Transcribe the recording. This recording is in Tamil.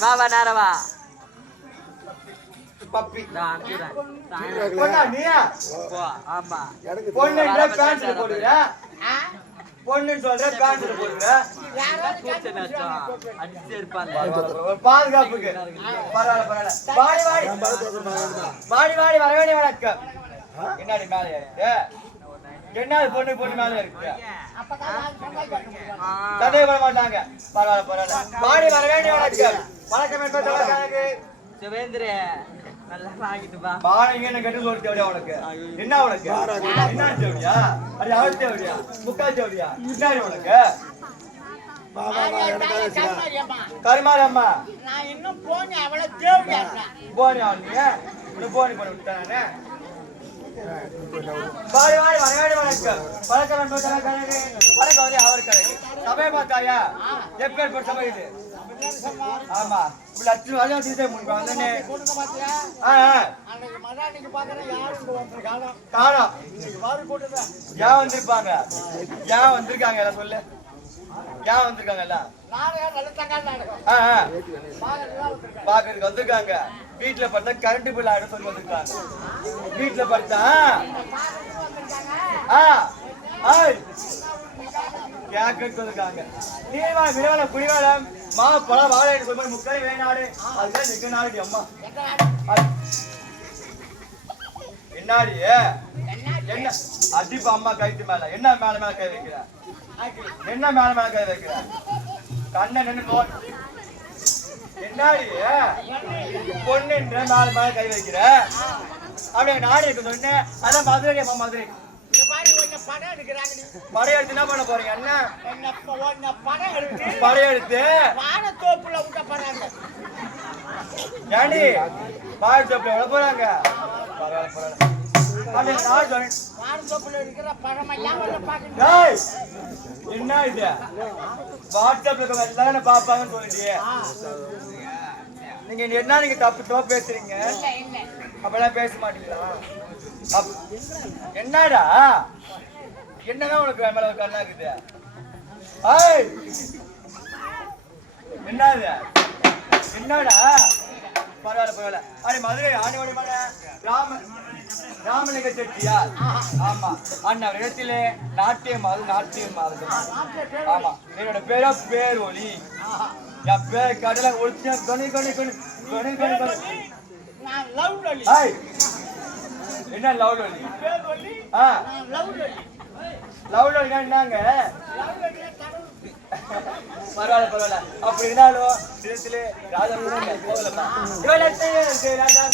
வா வா நேரம் வா. பப்பி. பொண்ணா. ஆமா. பொண்ணுன்ற பேண்ட் போடுற பொண்ணுன்னு சொல்ற பேண்ட் போடுற பாதுகாப்புக்கு. பரவாயில்ல பரவாயில்ல. வாடி வாடி. வாடி வாடி வர வேண்டிய வணக்கம் என்னடி மேலே என்னது பொண்ணு பொண்ணு மேல இருக்கு. ஆ. சந்தேக பண்ண மாட்டாங்க. பரவாயில்ல பரவாயில்ல. வாடி வர வேண்டிய வணக்கம். வணக்கம் என்பது சிவேந்திர, நல்லா வாங்கிட்டு வா. பானை இங்க கட்டு சோறு தேவையா உனக்கு? என்ன உனக்கு? என்ன தேவையா அது அவள் தேவையா முக்கா தேவையா என்ன உனக்கு? கருமாரி அம்மா நான் இன்னும் போனேன் அவளை தேவையா போனி அவனுங்க இன்னும் போனி பண்ணி விட்டானே வாடி வாடி வர வேண்டிய வணக்கம் வணக்கம் என்பது அவர் கணக்கு? சபை பார்த்தாயா? எப்பேற்பட்ட சபை இது? ஆமா. இப்படி சீதை வந்தனே காணோம். வந்திருப்பாங்க? ஏன் வந்திருக்காங்க? எல்லாம் சொல்லு. ஏன் வந்திருக்காங்க எல்லாம்? நாடகம் நல்ல தங்கால் நாடகம் ஆ, ஆ. பாக்கிறதுலாம் வந்திருக்கேன் பாக்குறதுக்கு வந்திருக்காங்க. வீட்டுல படுத்தா கரண்ட் பில் ஆட சொல்லி வந்திருக்காங்க. வீட்டுல ஆய். கேட்கறதுக்கு வந்திருக்காங்க. நீவா விடவன குடிவேலம் மா பழ வாழை சொல்லி மாதிரி முக்கரை வேணாடு. அதுதான் நாடு அம்மா. எந்த நாடு? அது- என்னாடி? என்ன? அடிப்பா அம்மா கைத்து மேல. என்ன மேல மேல கை வைக்கிற? என்ன மேல மேல கை வைக்கிற? கண்ணை நின்னு நோ என்னாடி? பொண்ணுன்ற மேல மேல கை வைக்கிற? அப்படியே நாடு இருக்கு சொன்ன. அதான் மதுரை. அம்மா மதுரை. படையெடுத்து என்ன பண்ண போறீங்க என்ன படையெடுத்து? வானத்தோப்புல விட்ட படம். ஏண்டி? சோப்பில் எவ்வளவு போறாங்க? பரவாயில்ல பரவாயில்ல. என்ன இது? வாட்ஸ்அப்ல இருக்க பாப்பாங்கன்னு சொல்லிட்டு நீங்க என்ன நீங்க தப்பு தப்பா பேசுறீங்க? அப்பெல்லாம் பேச மாட்டீங்களா? என்னடா? என்னதான் உனக்கு என் மேல கண்ணா இருக்குது ஏய் என்னது? என்னடா? பரவாயில்ல பரவாயில்ல. அடி மதுரை ஆணிவடி மலை ராம ராமலிங்க செட்டியார் ஆமா. அண்ணன் இடத்திலே நாட்டியம் அது நாட்டியம் ஆமா. என்னோட பேரா பேர் ஒளி என் பேர் கடல ஒளிச்ச கணி கணி கணி கணி கணி லவ் லலி. என்ன லவ் லலி? லவ் ஒளி என்னங்க? பரவாயில்ல பரவாயில்ல. அப்படி இருந்தாலும் இடத்திலே ராஜா கூட போகலப்பா ராஜா